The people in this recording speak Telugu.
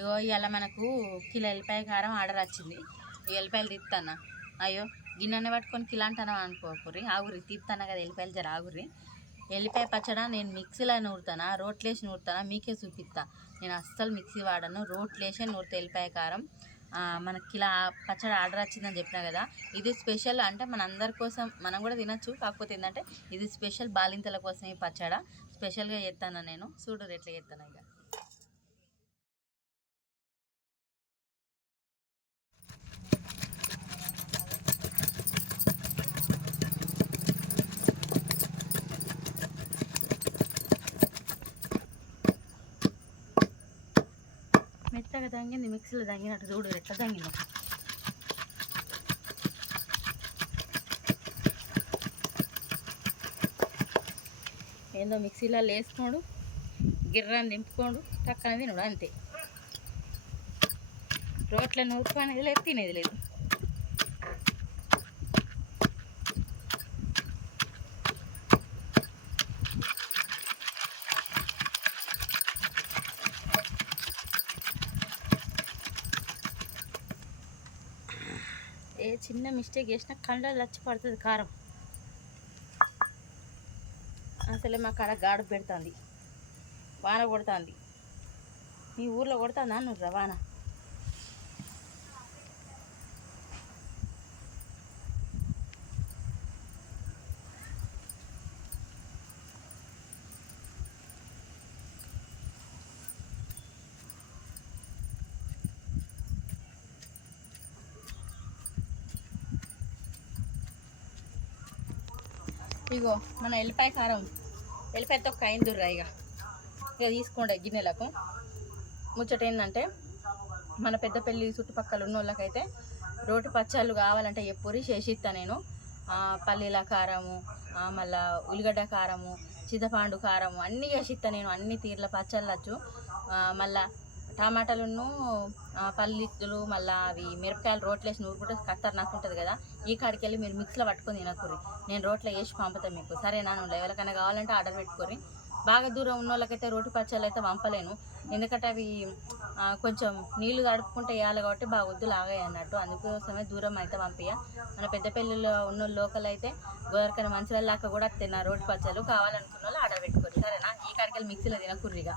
ఇగో ఇవాళ మనకు కిలో ఎల్లిపాయ కారం ఆర్డర్ వచ్చింది. ఎల్లిపాయలు తీస్తానా, అయ్యో గిన్నెనే పట్టుకొని కిలో అంటానా అనుకోకుర్రి, ఆగురి తీస్తానా కదా ఎల్లిపాయలు జర ఆగుర్రి. ఎల్లిపాయ పచ్చడా నేను మిక్సీలో నూరుతానా రోట్లేసి నూరుతానా మీకే చూపిస్తా. నేను అస్సలు మిక్సీ వాడను, రోట్లేసే నూరుతా ఎల్లిపాయ కారం. మనకి కిలో పచ్చడి ఆర్డర్ వచ్చిందని చెప్పినా కదా, ఇది స్పెషల్. అంటే మన అందరి కోసం మనం కూడా తినచ్చు, కాకపోతే ఏంటంటే ఇది స్పెషల్ బాలింతల కోసం ఈ పచ్చడి స్పెషల్గా చేస్తాను నేను. చూడు ఎట్లా చేస్తాను. ఇక మెత్తగా దంగింది, మిక్సీలో దంగినట్టు చూడు ఎట్లా దంగింది. ఏందో మిక్సీలో వేసుకోడు, గిర్రాన్ని దింపుకోడు, టక్కన తినడు అంతే. రోట్లో నూరుకునేది లేదు, తినేది లేదు. ఏ చిన్న మిస్టేక్ చేసినా కళ్ళలో వచ్చి పడుతుంది కారం. అసలే మా కాడ గాడు పెడుతుంది, వాన కొడుతుంది. మీ ఊర్లో కొడుతుందా నువ్వు వాన? ఇగో మన ఎల్లిపాయ కారం, ఎల్లిపాయ తొక్క అయిందిర్రా. ఇక తీసుకోండి గిన్నెలకు. ముచ్చట ఏంటంటే మన పెద్దపల్లి చుట్టుపక్కల ఉన్న వాళ్ళకైతే రోటి పచ్చళ్ళు కావాలంటే ఎప్పుడు చేసిస్తా నేను. పల్లీల కారము, మళ్ళీ ఉల్లిగడ్డ కారము, చింతపండు కారము అన్నీ చేసిస్తా నేను. అన్ని తీర్ల పచ్చళ్ళు వచ్చు. మళ్ళీ టమాటాలను పల్లీలు, మళ్ళీ అవి మిరపకాయలు రోట్లేసి నూరుకుంటే ఖతర్నాక్ ఉంటుంది కదా. ఈ కాడికి వెళ్ళి మీరు మిక్స్లో పట్టుకొని తినకూరి, నేను రోట్లో వేసి పంపుతాను మీకు. సరేనా? నువ్వు ఎవరికైనా కావాలంటే ఆర్డర్ పెట్టుకోరి. బాగా దూరం ఉన్న వాళ్ళకైతే రోటి పచ్చళ్ళు అయితే పంపలేను, ఎందుకంటే అవి కొంచెం నీళ్లు తడుపుకుంటే వేయాలి కాబట్టి బాగా వద్దు లాగాయి అన్నట్టు. అందుకోసమే దూరం అయితే పంపించ. మన పెద్దపల్లిలో ఉన్న లోకల్ అయితే గోదరికైనా మంచిర్యాల దాకా కూడా తిన్నా రోటి పచ్చళ్ళు. కావాలనుకున్న వాళ్ళు ఆర్డర్ పెట్టుకోరు. సరేనా? ఈ కాడికి వెళ్ళి మిక్సీలో తినకూర్రిగా.